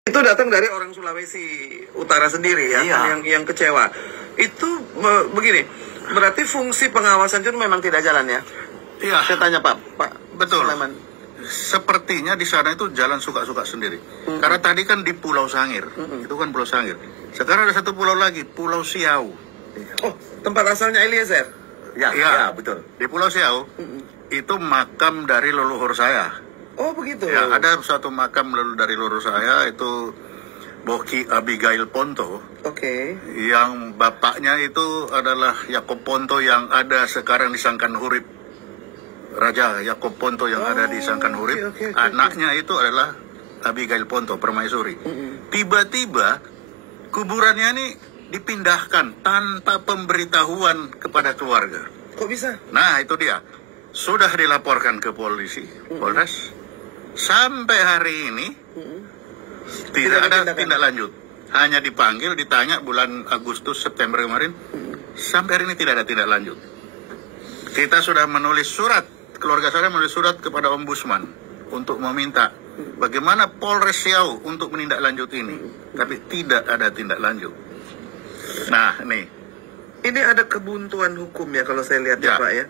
Itu datang dari orang Sulawesi Utara sendiri ya, Iya. yang kecewa. Itu begini, berarti fungsi pengawasan itu memang tidak jalan ya? Iya, Saya tanya Pak betul. Sulaiman. Sepertinya di sana itu jalan suka-suka sendiri. Karena tadi kan di Pulau Sangir, itu kan Pulau Sangir. Sekarang ada satu pulau lagi, Pulau Siau. Oh, tempat asalnya Eliezer. Ya, Iya. ya, betul. Di Pulau Siau itu makam dari leluhur saya. Oh begitu. Ya, ada satu makam dari leluhur saya itu Boki Abigail Ponto, Oke. yang bapaknya itu adalah Yakob Ponto yang ada sekarang di Sangkan Hurip. Raja Yakob Ponto yang ada di Sangkan Hurip. oke. Anaknya itu adalah Abigail Ponto, permaisuri. Tiba-tiba kuburannya ini dipindahkan tanpa pemberitahuan kepada keluarga. Kok bisa? Nah, itu dia. Sudah dilaporkan ke polisi, Polres. Sampai hari ini tidak ada tindak lanjut. Hanya dipanggil, ditanya bulan Agustus, September kemarin. Sampai hari ini tidak ada tindak lanjut. Kita sudah menulis surat, keluarga saya menulis surat kepada Ombudsman untuk meminta bagaimana Polres Siau untuk menindaklanjut ini. Tapi tidak ada tindak lanjut. Nah, nih. Ini ada kebuntuan hukum ya kalau saya lihat ya Ya. Pak ya.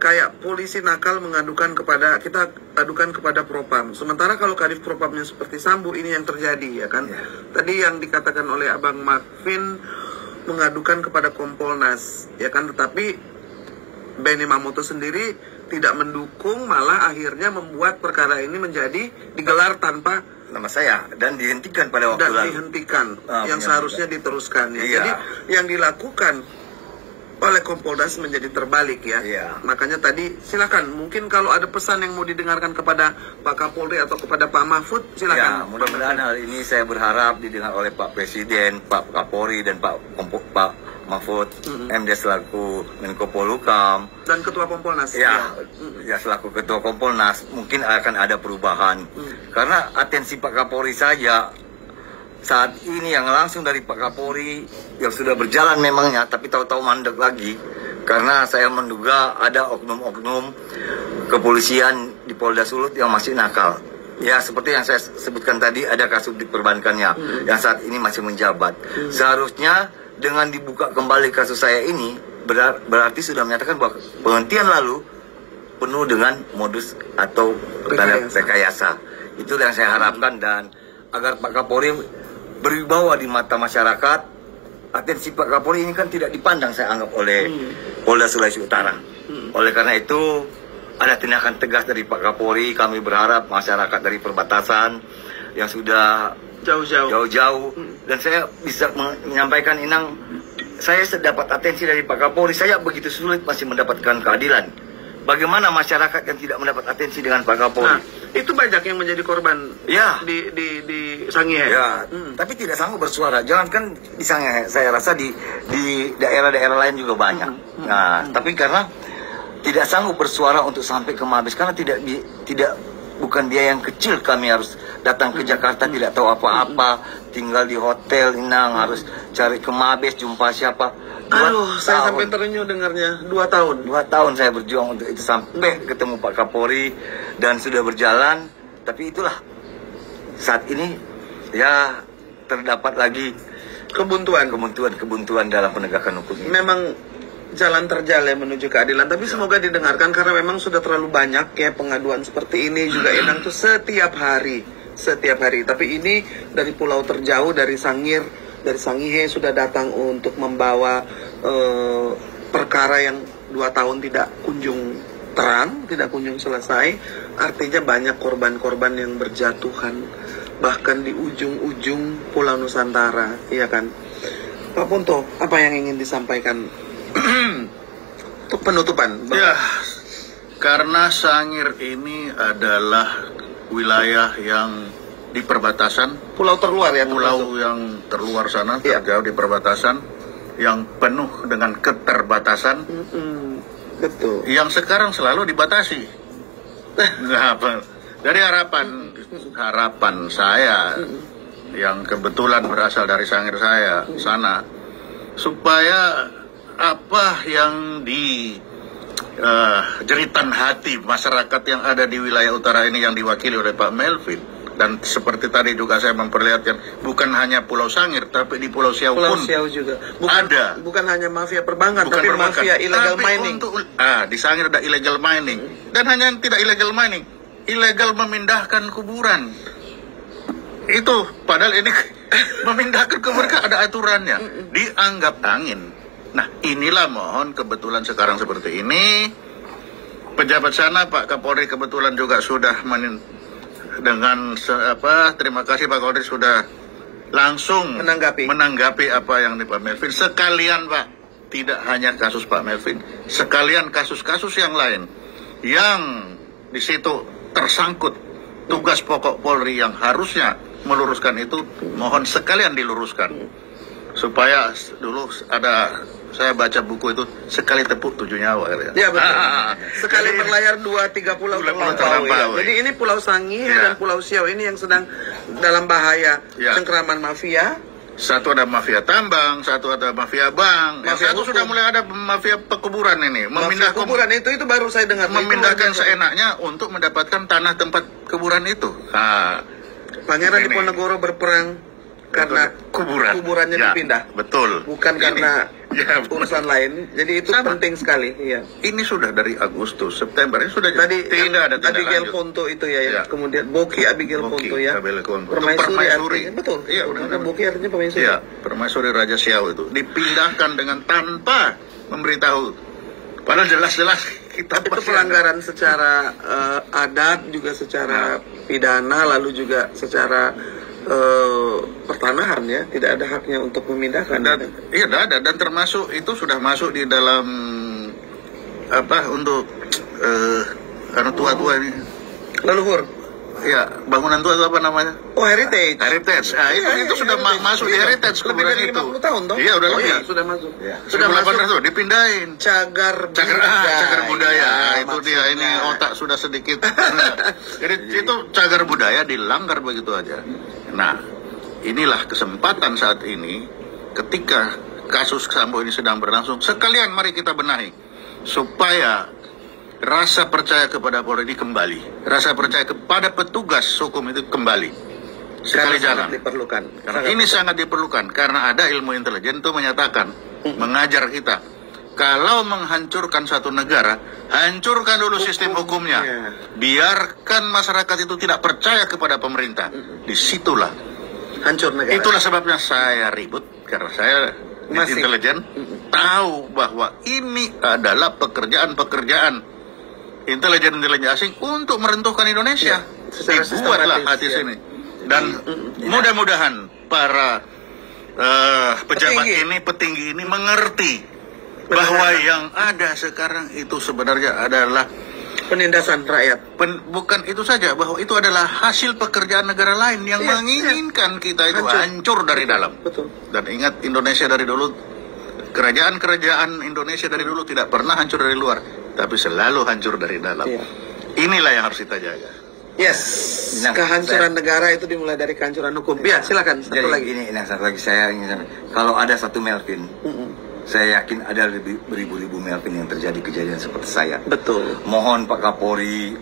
Kayak polisi nakal mengadukan kepada, kita adukan kepada Propam. Sementara kalau Kadif Propamnya seperti Sambu, ini yang terjadi ya kan. Tadi yang dikatakan oleh Abang Marvin mengadukan kepada Kompolnas ya kan. Tetapi Benny Mamoto sendiri tidak mendukung, malah akhirnya membuat perkara ini menjadi digelar tanpa Nama saya dan dihentikan pada waktu dan lalu. dihentikan, yang menyambutkan. seharusnya diteruskan ya. Iya. Jadi yang dilakukan oleh Kompolnas menjadi terbalik ya. Iya. Makanya tadi silakan, mungkin kalau ada pesan yang mau didengarkan kepada Pak Kapolri atau kepada Pak Mahfud, Ya, silakan. mudah-mudahan hal ini saya berharap didengar oleh Pak Presiden, Pak Kapolri dan Pak Mahfud MD selaku Menko Polhukam. Dan Ketua Kompolnas. Ya, ya selaku Ketua Kompolnas mungkin akan ada perubahan. Karena atensi Pak Kapolri saja saat ini yang langsung dari Pak Kapolri yang sudah berjalan memangnya, tapi tahu-tahu mandek lagi. Karena saya menduga ada oknum-oknum kepolisian di Polda Sulut yang masih nakal. Ya, seperti yang saya sebutkan tadi, ada kasus di perbankannya yang saat ini masih menjabat. Seharusnya dengan dibuka kembali kasus saya ini, berarti sudah menyatakan bahwa penghentian lalu penuh dengan modus atau rekayasa. Itu yang saya harapkan, dan agar Pak Kapolri berwibawa di mata masyarakat. Atensi Pak Kapolri ini kan tidak dipandang saya anggap oleh Polda Sulawesi Utara. Oleh karena itu ada tindakan tegas dari Pak Kapolri. Kami berharap masyarakat dari perbatasan yang sudah jauh-jauh, dan saya bisa menyampaikan, Inang, saya dapat atensi dari Pak Kapolri. Saya begitu sulit masih mendapatkan keadilan. Bagaimana masyarakat yang tidak mendapat atensi dengan Pak Kapolri? Nah, itu banyak yang menjadi korban Ya. di Sangihe. Ya, tapi tidak sanggup bersuara. Jangankan di Sangihe, saya rasa di daerah-daerah lain juga banyak. Nah, tapi karena tidak sanggup bersuara untuk sampai ke Mabes, karena bukan biaya yang kecil, kami harus datang ke Jakarta, tidak tahu apa-apa, tinggal di hotel, Inang, harus cari ke Mabes, jumpa siapa. Aduh, saya sampai terenyuh dengarnya. 2 tahun. 2 tahun saya berjuang untuk itu sampai ketemu Pak Kapolri, dan sudah berjalan. Tapi itulah, saat ini ya terdapat lagi kebuntuan dalam penegakan hukum ini. Memang jalan terjal ya menuju keadilan, tapi semoga didengarkan, karena memang sudah terlalu banyak ya pengaduan seperti ini juga, Inang, tuh setiap hari. Tapi ini dari pulau terjauh, dari Sangihe sudah datang untuk membawa perkara yang 2 tahun tidak kunjung terang, tidak kunjung selesai. Artinya banyak korban-korban yang berjatuhan bahkan di ujung-ujung Pulau Nusantara, iya kan? Pak Ponto, apa yang ingin disampaikan untuk penutupan? Ya, karena Sangir ini adalah wilayah yang di perbatasan, Pulau terluar ya, pulau yang terluar sana, terjauh di perbatasan, yang penuh dengan keterbatasan, betul. yang sekarang selalu dibatasi. Dari harapan saya yang kebetulan berasal dari Sangir saya sana, supaya apa yang di jeritan hati masyarakat yang ada di wilayah utara ini yang diwakili oleh Pak Melvin Dan seperti tadi juga saya memperlihatkan, bukan hanya Pulau Sangir, tapi di Pulau Siau Pulau pun Siau juga. ada. Bukan hanya mafia perbankan, Bukan tapi perbankan, mafia illegal tapi mining. di Sangir ada illegal mining. Dan hanya yang tidak illegal mining, illegal memindahkan kuburan. Itu padahal ini memindahkan kuburan ada aturannya. Dianggap angin. Nah, inilah mohon kebetulan sekarang seperti ini. Pejabat sana Pak Kapolri kebetulan juga sudah terima kasih Pak Kapolri sudah langsung menanggapi apa yang di Pak Melvin. Sekalian Pak, tidak hanya kasus Pak Melvin, sekalian kasus-kasus yang lain yang di situ tersangkut tugas pokok Polri yang harusnya meluruskan itu, mohon sekalian diluruskan. Supaya dulu saya baca buku itu, sekali tepuk 7 nyawa. Ya betul. Sekali berlayar 2-3 pulau terlampau. Jadi ini Pulau Sangir dan Pulau Siau ini yang sedang dalam bahaya cengkeraman mafia. Satu ada mafia tambang, satu ada mafia bank, satu sudah mulai ada mafia pekuburan ini. Mafia kuburan itu baru saya dengar. Memindahkan seenaknya untuk mendapatkan tanah tempat kuburan itu. Pangeran Diponegoro berperang karena kuburannya dipindah. Betul. Bukan karena urusan lain. Jadi itu penting sekali. Iya. Ini sudah dari Agustus, September ini sudah tadi tidak ada tindak Abigail lanjut. Ponto itu ya. Kemudian Boki Abigail Ponto ya. Permaisuri artinya, betul. Iya, udah. Boki artinya permaisuri. Iya, permaisuri Raja Siau itu dipindahkan dengan tanpa memberitahu. Padahal jelas-jelas kita itu pelanggaran secara adat, juga secara pidana, lalu juga secara pertanahan ya, tidak ada haknya untuk memindahkan. Iya, tidak ada, dan termasuk itu sudah masuk di dalam untuk karena tua-tua ini. Leluhur. Ya, bangunan tua itu apa namanya? Oh, heritage. Heritage. Itu sudah masuk di heritage. Lebih dari 50 tahun toh? Iya, udah lebih. Iya, sudah masuk. Ya. Sudah masuk. Tuh, dipindahin. Cagar budaya. Itu dia, ini otak sudah sedikit. Jadi itu cagar budaya dilanggar begitu aja. Nah, inilah kesempatan saat ini ketika kasus Sambo ini sedang berlangsung. Sekalian mari kita benahi supaya rasa percaya kepada Polri ini kembali, rasa percaya kepada petugas hukum itu kembali. Sekali jalan. Diperlukan. Karena ini sangat diperlukan, karena ada ilmu intelijen itu menyatakan, mengajar kita, kalau menghancurkan satu negara, hancurkan dulu sistem hukumnya. Biarkan masyarakat itu tidak percaya kepada pemerintah. Disitulah hancur negara. Itulah sebabnya saya ribut, karena saya intelijen tahu bahwa ini adalah pekerjaan intelijen asing untuk meruntuhkan Indonesia. Dibuatlah hati sini. Dan mudah-mudahan para pejabat petinggi ini mengerti bahwa yang ada sekarang itu sebenarnya adalah penindasan rakyat. Bukan itu saja, bahwa itu adalah hasil pekerjaan negara lain yang menginginkan kita itu hancur dari dalam. Betul. Dan ingat, Indonesia dari dulu, kerajaan Indonesia dari dulu tidak pernah hancur dari luar, tapi selalu hancur dari dalam. Inilah yang harus kita jaga. Yes, kehancuran negara itu dimulai dari kehancuran hukum. Ya, silakan. Satu lagi. Satu lagi saya ingin, kalau ada satu Melvin, saya yakin ada beribu-ribu Melvin yang terjadi kejadian seperti saya. Betul. Mohon Pak Kapolri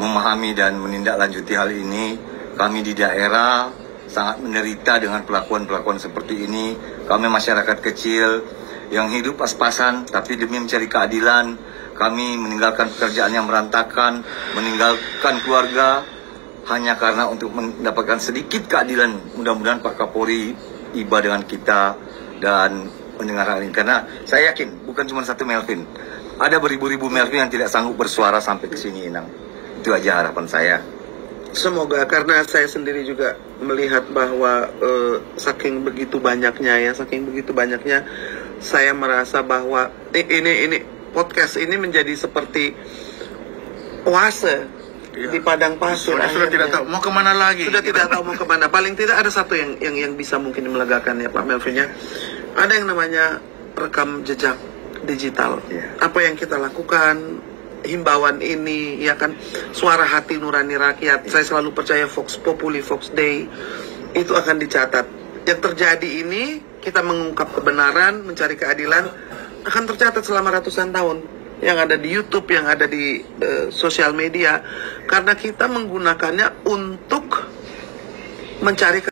memahami dan menindaklanjuti hal ini. Kami di daerah sangat menderita dengan pelakuan-pelakuan seperti ini. Kami masyarakat kecil yang hidup pas-pasan, tapi demi mencari keadilan, kami meninggalkan pekerjaan yang berantakan, meninggalkan keluarga, hanya karena untuk mendapatkan sedikit keadilan. Mudah-mudahan Pak Kapolri tiba dengan kita dan mendengar hal ini. Karena saya yakin bukan cuma satu Melvin, ada beribu-ribu Melvin yang tidak sanggup bersuara sampai ke sini, Inang. Itu aja harapan saya. Semoga, karena saya sendiri juga melihat bahwa saking begitu banyaknya, saya merasa bahwa ini podcast ini menjadi seperti oase di padang pasir. Sudah tidak tahu mau kemana lagi. Sudah tidak tahu mau kemana. Paling tidak ada satu yang bisa mungkin melegakan ya Pak Melvin ya. Ada yang namanya rekam jejak digital. Apa yang kita lakukan, himbauan ini, ya kan, suara hati nurani rakyat. Saya selalu percaya Vox Populi, Vox Dei itu akan dicatat. Yang terjadi ini, kita mengungkap kebenaran, mencari keadilan, akan tercatat selama ratusan tahun. Yang ada di YouTube, yang ada di sosial media. Karena kita menggunakannya untuk mencari